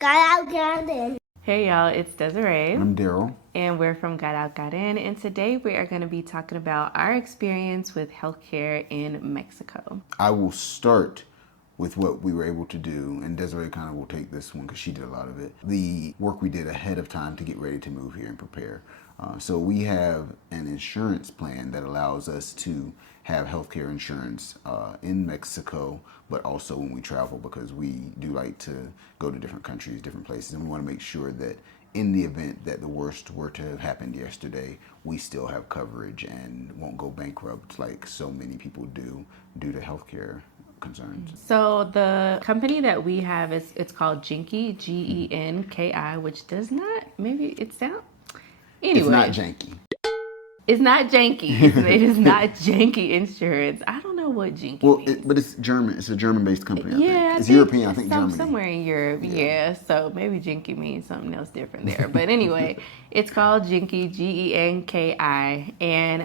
Got out, got in. Hey y'all, it's Desiree. I'm Daryl. And we're from Got Out, Got In. And today we are going to be talking about our experience with healthcare in Mexico. I will start with what we were able to do, and Desiree kind of will take this one because she did a lot of it. The work we did ahead of time to get ready to move here and prepare. So we have an insurance plan that allows us to have healthcare insurance in Mexico, but also when we travel, because we do like to go to different countries, different places, and we want to make sure that in the event that the worst were to have happened yesterday, we still have coverage and won't go bankrupt like so many people do due to healthcare concerns. So the company that we have it's called Genki, Genki, which does not, maybe it sound, anyway. It's not janky. It's not janky. It is not janky insurance. I don't know what janky means. But it's German. It's a German-based company. I think. It's think European. I think Germany. Somewhere in Europe. Yeah. So maybe janky means something else different there. But anyway, it's called Genki, Genki, and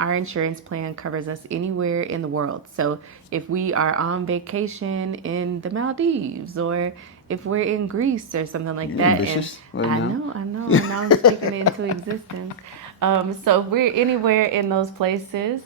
our insurance plan covers us anywhere in the world. So if we are on vacation in the Maldives, or if we're in Greece or something like that, ambitious right I now. know, I'm speaking it into existence. So we're anywhere in those places,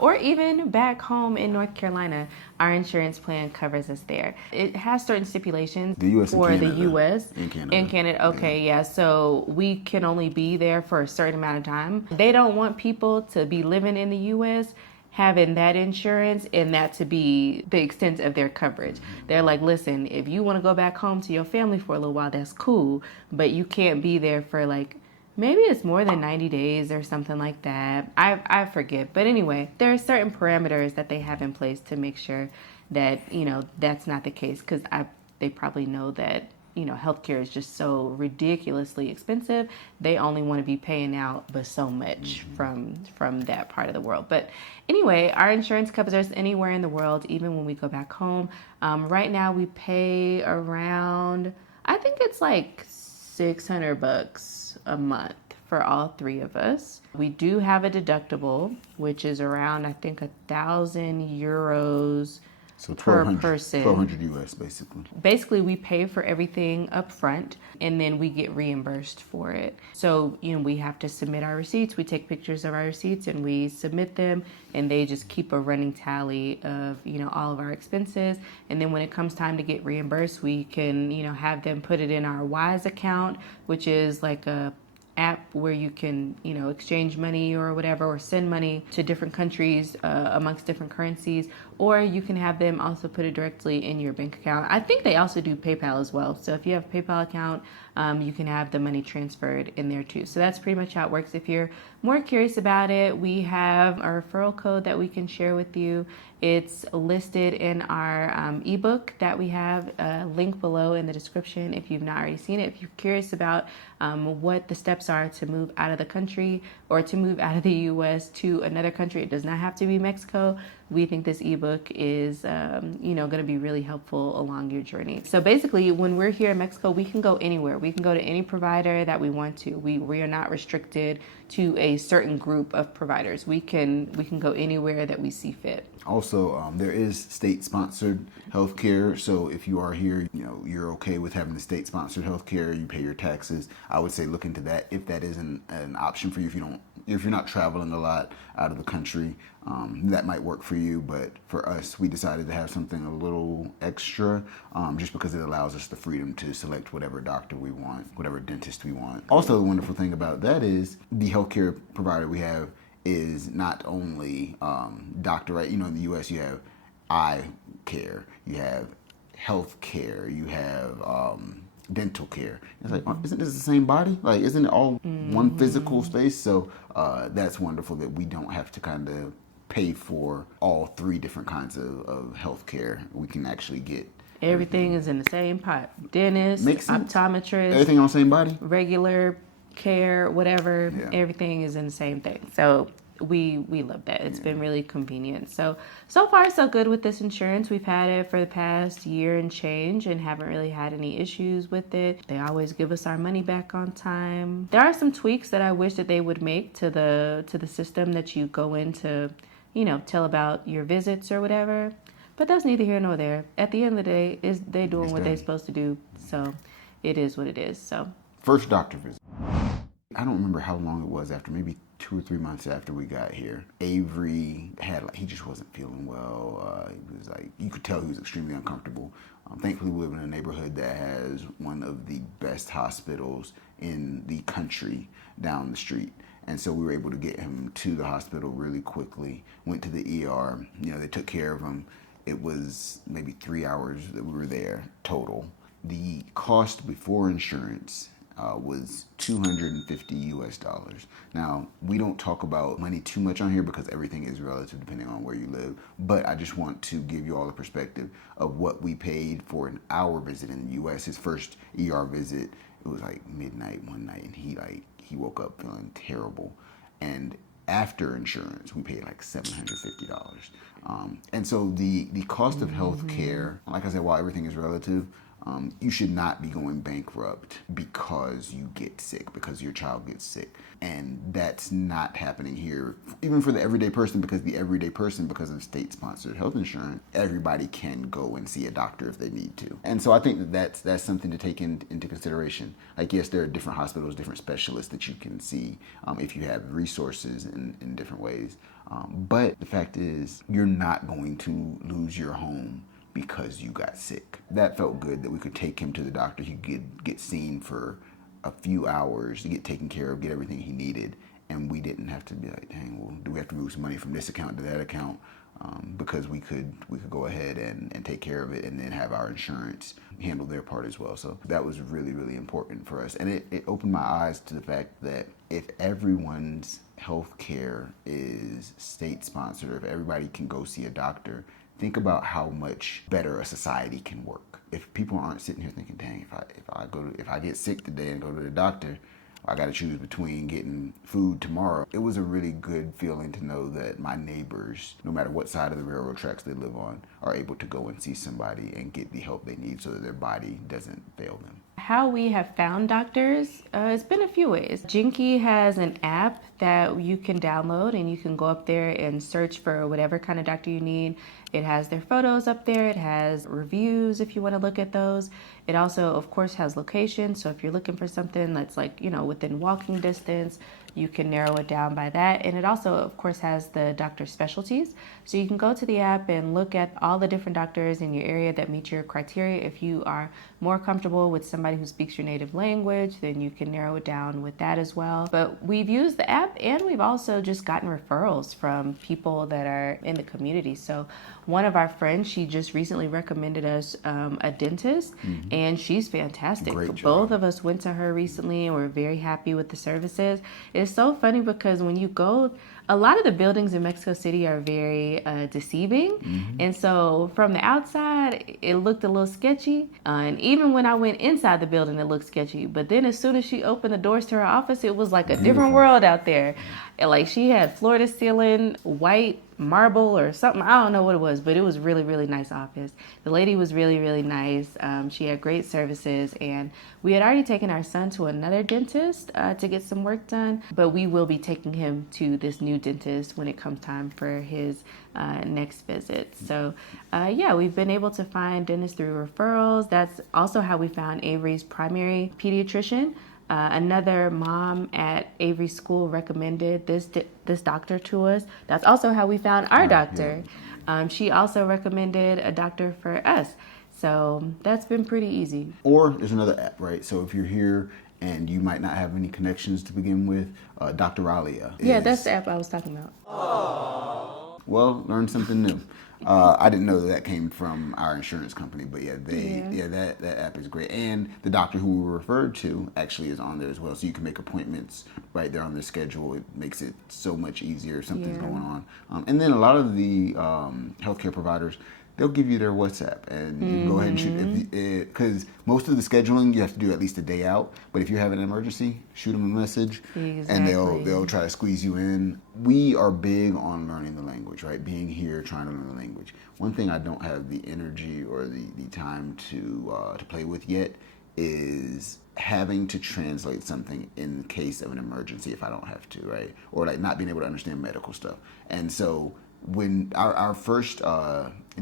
or even back home in North Carolina, our insurance plan covers us there. It has certain stipulations The US and for Canada. the U.S. In Canada. In Canada, okay, yeah. So we can only be there for a certain amount of time. They don't want people to be living in the U.S. having that insurance and that to be the extent of their coverage. They're like, listen, if you want to go back home to your family for a little while, that's cool, but you can't be there for like, maybe it's more than 90 days or something like that. I forget. But anyway, there are certain parameters that they have in place to make sure that, that's not the case, because they probably know that, healthcare is just so ridiculously expensive. They only want to be paying out but so much from that part of the world. But anyway, our insurance covers us anywhere in the world, even when we go back home. Right now we pay around, I think it's like $600 a month for all three of us. We do have a deductible, which is around, I think, 1,000 euros So per person. 1,200 US basically. Basically, we pay for everything up front and then we get reimbursed for it. So, we have to submit our receipts. We take pictures of our receipts and we submit them, and they just keep a running tally of, all of our expenses. And then when it comes time to get reimbursed, we can, have them put it in our Wise account, which is like a app where you can, exchange money or whatever, or send money to different countries amongst different currencies, or you can have them also put it directly in your bank account. I think they also do PayPal as well. So if you have a PayPal account, you can have the money transferred in there too. So that's pretty much how it works. If you're more curious about it, we have a referral code that we can share with you. It's listed in our ebook that we have, link below in the description if you've not already seen it. If you're curious about what the steps are to move out of the country or to move out of the U.S. to another country, it does not have to be Mexico. We think this ebook is, going to be really helpful along your journey. So basically, when we're here in Mexico, we can go anywhere. We can go to any provider that we want to. We are not restricted to a certain group of providers. We can go anywhere that we see fit. Also, there is state-sponsored healthcare. So if you are here, you're okay with having the state-sponsored healthcare. You pay your taxes. I would say look into that if that is an option for you. If you're not traveling a lot out of the country, that might work for you. But for us, we decided to have something a little extra, just because it allows us the freedom to select whatever doctor we want, whatever dentist we want. Also, the wonderful thing about that is the healthcare provider we have is not only doctor, right? In the U.S. you have eye care, you have health care, you have dental care. It's like, isn't this the same body? Like, isn't it all one physical space? So that's wonderful that we don't have to kind of pay for all three different kinds of health care. We can actually get Everything is in the same pot. Dentist, optometrist, everything on the same body. Regular care, whatever, Yeah. Everything is in the same thing. So we love that. It's been really convenient. So far so good with this insurance. We've had it for the past year and change and haven't really had any issues with it. They always give us our money back on time. There are some tweaks that I wish that they would make to the system that you go in to, tell about your visits or whatever. But that's neither here nor there. At the end of the day, they doing what they're supposed to do. So it is what it is. So First doctor visit. I don't remember how long it was after, maybe 2 or 3 months after we got here. Avery he just wasn't feeling well. He was like, you could tell he was extremely uncomfortable. Thankfully, we live in a neighborhood that has one of the best hospitals in the country down the street. And so we were able to get him to the hospital really quickly, went to the ER, they took care of him. It was maybe 3 hours that we were there total. The cost before insurance was $250 US. Now, we don't talk about money too much on here because everything is relative depending on where you live, but I just want to give you all a perspective of what we paid for an hour visit in the US. His first ER visit, it was like midnight one night, and he woke up feeling terrible. And after insurance, we paid like $750. And so the cost of health care, like I said, while everything is relative, you should not be going bankrupt because you get sick, because your child gets sick. And that's not happening here, even for the everyday person, because of state-sponsored health insurance, everybody can go and see a doctor if they need to. And so I think that's something to take into consideration. Like, yes, there are different hospitals, different specialists that you can see if you have resources in different ways. But the fact is, you're not going to lose your home because you got sick. That felt good that we could take him to the doctor. He could get seen for a few hours to get taken care of, get everything he needed, and we didn't have to be like, dang, well, do we have to move some money from this account to that account? Because we could go ahead and take care of it and then have our insurance handle their part as well. So that was really, really important for us. And it opened my eyes to the fact that if everyone's health care is state-sponsored, or if everybody can go see a doctor, think about how much better a society can work. If people aren't sitting here thinking, dang, if I get sick today and go to the doctor, I got to choose between getting food tomorrow. It was a really good feeling to know that my neighbors, no matter what side of the railroad tracks they live on, are able to go and see somebody and get the help they need so that their body doesn't fail them. How we have found doctors, it's been a few ways. Jinky has an app that you can download, and you can go up there and search for whatever kind of doctor you need. It has their photos up there. It has reviews if you want to look at those. It also, of course, has locations. So if you're looking for something that's like, within walking distance, you can narrow it down by that. And it also, of course, has the doctor specialties. So you can go to the app and look at all the different doctors in your area that meet your criteria. If you are more comfortable with somebody who speaks your native language, then you can narrow it down with that as well. But we've used the app, and we've also just gotten referrals from people that are in the community. So one of our friends, she just recently recommended us a dentist, and she's fantastic. Great job. Both of us went to her recently, and we're very happy with the services. It's so funny because when you go, a lot of the buildings in Mexico City are very deceiving. And so from the outside, it looked a little sketchy. And even when I went inside the building, it looked sketchy. But then as soon as she opened the doors to her office, it was like a different world out there. And like, she had floor to ceiling, white marble or something. I don't know what it was, but it was really, really nice office. The lady was really, really nice. She had great services, and we had already taken our son to another dentist to get some work done, but we will be taking him to this new dentist when it comes time for his next visit. So we've been able to find dentists through referrals. That's also how we found Avery's primary pediatrician. Another mom at Avery School recommended this doctor to us. That's also how we found our doctor. Yeah. She also recommended a doctor for us. So that's been pretty easy. Or there's another app, right? So if you're here and you might not have any connections to begin with, Dr. Alia. Yeah, that's the app I was talking about. Aww. Well, learn something new. I didn't know that came from our insurance company, but that app is great. And the doctor who we were referred to actually is on there as well. So you can make appointments right there on their schedule. It makes it so much easier if something's going on. And then a lot of the healthcare providers, they'll give you their WhatsApp, and you can go ahead and shoot, because most of the scheduling you have to do at least a day out. But if you have an emergency, shoot them a message, and they'll try to squeeze you in. We are big on learning the language, right? Being here, trying to learn the language. One thing I don't have the energy or the time to play with yet is having to translate something in case of an emergency if I don't have to, right? Or like not being able to understand medical stuff. And so when our first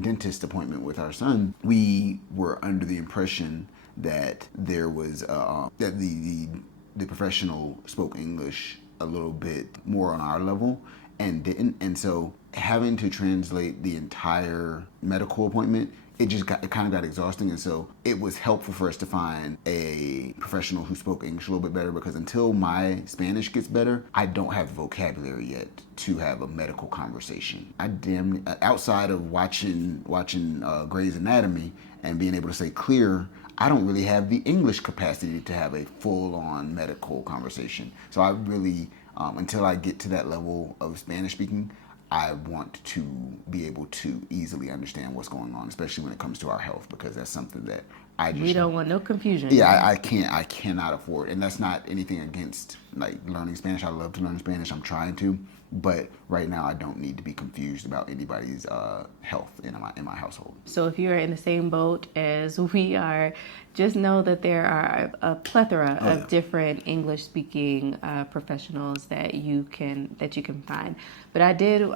dentist appointment with our son, we were under the impression that there was that the professional spoke English a little bit more on our level and didn't. And so having to translate the entire medical appointment, it kind of got exhausting. And so it was helpful for us to find a professional who spoke English a little bit better, because until my Spanish gets better, I don't have the vocabulary yet to have a medical conversation. Outside of watching Grey's Anatomy and being able to say clear, I don't really have the English capacity to have a full-on medical conversation. So I really, until I get to that level of Spanish speaking, I want to be able to easily understand what's going on, especially when it comes to our health, because that's something that we don't want no confusion. Yeah, I cannot afford, and that's not anything against like learning Spanish. I love to learn Spanish. I'm trying to, but right now I don't need to be confused about anybody's health in my household. So if you're in the same boat as we are, just know that there are a plethora of different English-speaking professionals that you can find. But I did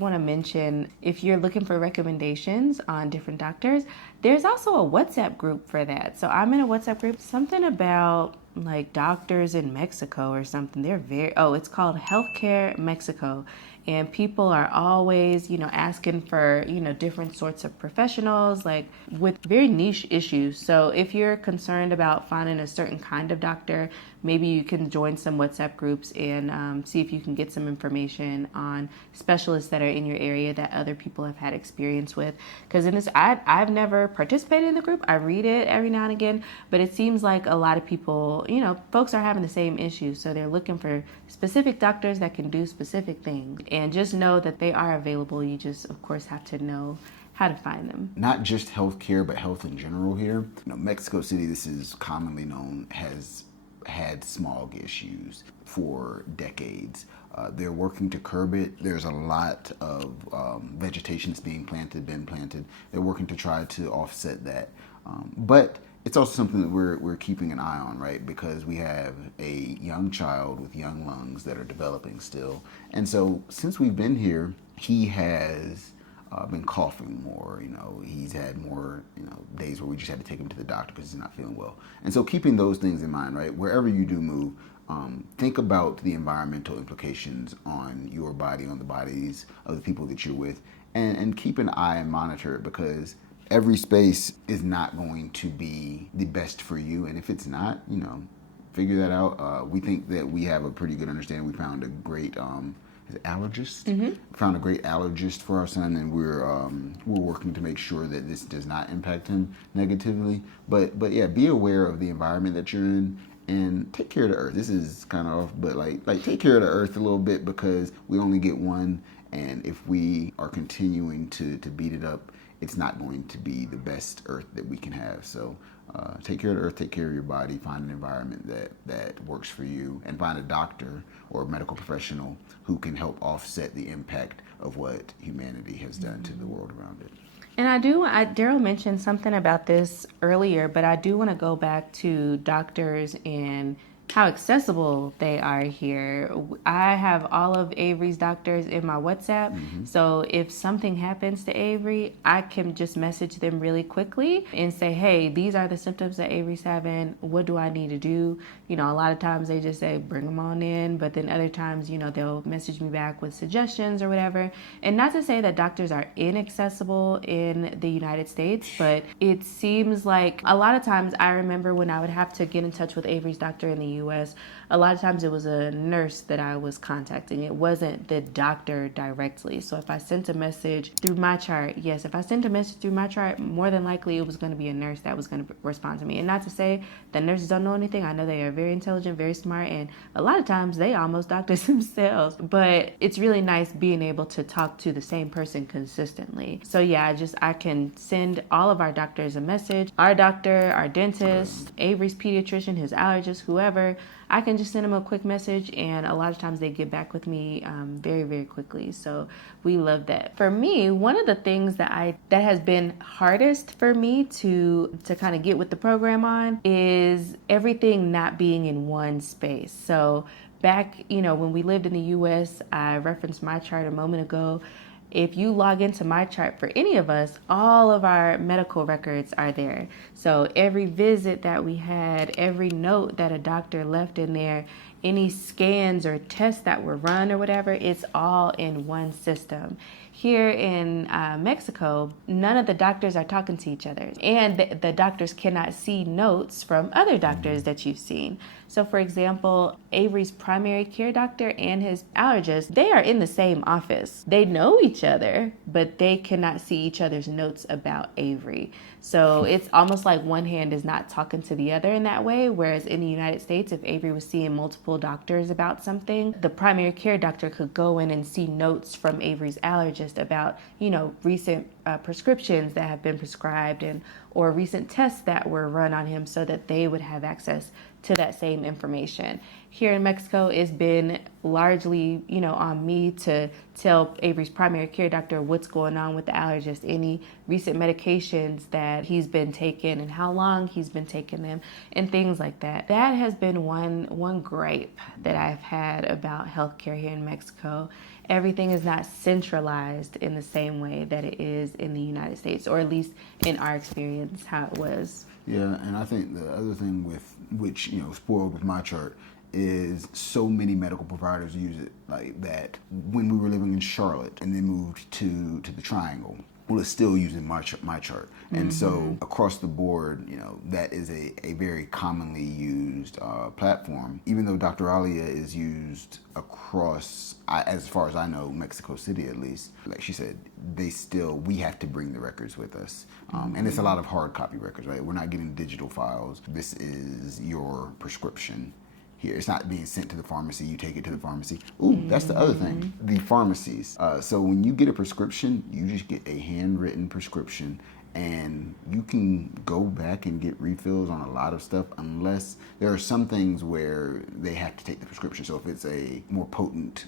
want to mention, if you're looking for recommendations on different doctors, there's also a WhatsApp group for that. So I'm in a WhatsApp group, something about like doctors in Mexico or something. It's called Healthcare Mexico. And people are always, asking for, different sorts of professionals, like with very niche issues. So if you're concerned about finding a certain kind of doctor, maybe you can join some WhatsApp groups and see if you can get some information on specialists that are in your area that other people have had experience with. Because in this, I've never participated in the group. I read it every now and again, but it seems like a lot of people, folks are having the same issues. So they're looking for specific doctors that can do specific things. And just know that they are available. You just, of course, have to know how to find them. Not just healthcare, but health in general here. Mexico City, this is commonly known, has had smog issues for decades. They're working to curb it. There's a lot of vegetation that's been planted. They're working to try to offset that. But it's also something that we're keeping an eye on, right? Because we have a young child with young lungs that are developing still. And so since we've been here, he has been coughing more. He's had more, days where we just had to take him to the doctor because he's not feeling well. And so keeping those things in mind, right? Wherever you do move, think about the environmental implications on your body, on the bodies of the people that you're with, and keep an eye and monitor it, because every space is not going to be the best for you. And if it's not, figure that out. We think that we have a pretty good understanding. We found a great allergist. Mm-hmm. Found a great allergist for our son, and we're working to make sure that this does not impact him negatively. But yeah, be aware of the environment that you're in and take care of the earth. This is kind of off, but like take care of the earth a little bit, because we only get one, and if we are continuing to beat it up, it's not going to be the best earth that we can have. So take care of the earth, take care of your body, find an environment that works for you, and find a doctor or a medical professional who can help offset the impact of what humanity has done to the world around it. And Daryl mentioned something about this earlier, but I do want to go back to doctors and how accessible they are here. I have all of Avery's doctors in my WhatsApp. Mm-hmm. So if something happens to Avery, I can just message them really quickly and say, hey, these are the symptoms that Avery's having. What do I need to do? A lot of times they just say, bring them on in. But then other times, they'll message me back with suggestions or whatever. And not to say that doctors are inaccessible in the United States, but it seems like a lot of times I remember when I would have to get in touch with Avery's doctor in the U.S., a lot of times it was a nurse that I was contacting. It wasn't the doctor directly. So if I sent a message through my chart, more than likely it was going to be a nurse that was going to respond to me. And not to say that nurses don't know anything. I know they are very intelligent, very smart, and a lot of times they almost doctors themselves. But it's really nice being able to talk to the same person consistently. So yeah, I can send all of our doctors a message. Our doctor, our dentist, Avery's pediatrician, his allergist, whoever, I can just send them a quick message, and a lot of times they get back with me very, very quickly. So we love that. For me, one of the things that has been hardest for me to kind of get with the program on is everything not being in one space. So back, when we lived in the U.S., I referenced my chart a moment ago. if you log into MyChart for any of us, all of our medical records are there. So every visit that we had, every note that a doctor left in there, any scans or tests that were run or whatever, it's all in one system. Here in Mexico, none of the doctors are talking to each other, and the doctors cannot see notes from other doctors that you've seen. So for example, Avery's primary care doctor and his allergist, they are in the same office. They know each other, but they cannot see each other's notes about Avery. So it's almost like one hand is not talking to the other in that way. Whereas in the United States, if Avery was seeing multiple doctors about something, the primary care doctor could go in and see notes from Avery's allergist about, recent prescriptions that have been prescribed or recent tests that were run on him, so that they would have access to that same information. Here in Mexico, it's been largely, on me to tell Avery's primary care doctor what's going on with the allergist, any recent medications that he's been taking and how long he's been taking them, and things like that. That has been one gripe that I've had about healthcare here in Mexico. Everything is not centralized in the same way that it is in the United States, or at least in our experience, how it was. Yeah, and I think the other thing with which, spoiled with MyChart, is so many medical providers use it like that. When we were living in Charlotte and then moved to the Triangle, well, it's still using MyChart. And so across the board, that is a very commonly used platform. Even though Dr. Alia is used across, as far as I know, Mexico City at least, like she said, we have to bring the records with us. And it's a lot of hard copy records, right? We're not getting digital files. This is your prescription. Here. It's not being sent to the pharmacy. You take it to the pharmacy. Ooh, that's the other thing. The pharmacies. So when you get a prescription, you just get a handwritten prescription, and you can go back and get refills on a lot of stuff, unless there are some things where they have to take the prescription. So if it's a more potent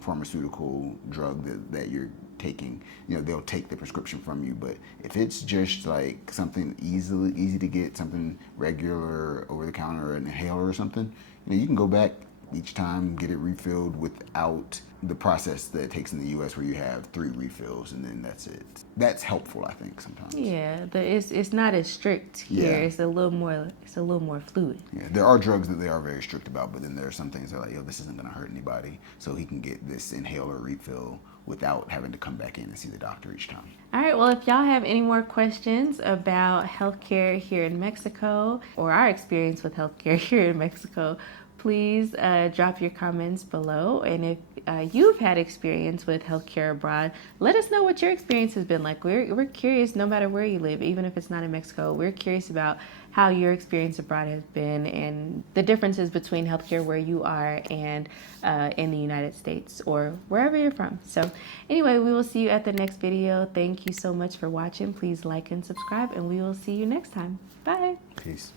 pharmaceutical drug that you're taking, they'll take the prescription from you. But if it's just like something easy to get, something regular over the counter, an inhaler or something, you can go back each time, get it refilled without the process that it takes in the U.S. where you have 3 refills and then that's it. That's helpful, I think, sometimes. Yeah, it's not as strict here. Yeah. It's a little more fluid. Yeah, there are drugs that they are very strict about, but then there are some things that are like, this isn't going to hurt anybody, so he can get this inhaler refill without having to come back in and see the doctor each time. All right, well, if y'all have any more questions about healthcare here in Mexico, or our experience with healthcare here in Mexico, please drop your comments below. And if you've had experience with healthcare abroad, let us know what your experience has been like. We're curious, no matter where you live, even if it's not in Mexico. We're curious about how your experience abroad has been and the differences between healthcare where you are and in the United States or wherever you're from. So anyway, we will see you at the next video. Thank you so much for watching. Please like and subscribe, and we will see you next time. Bye. Peace.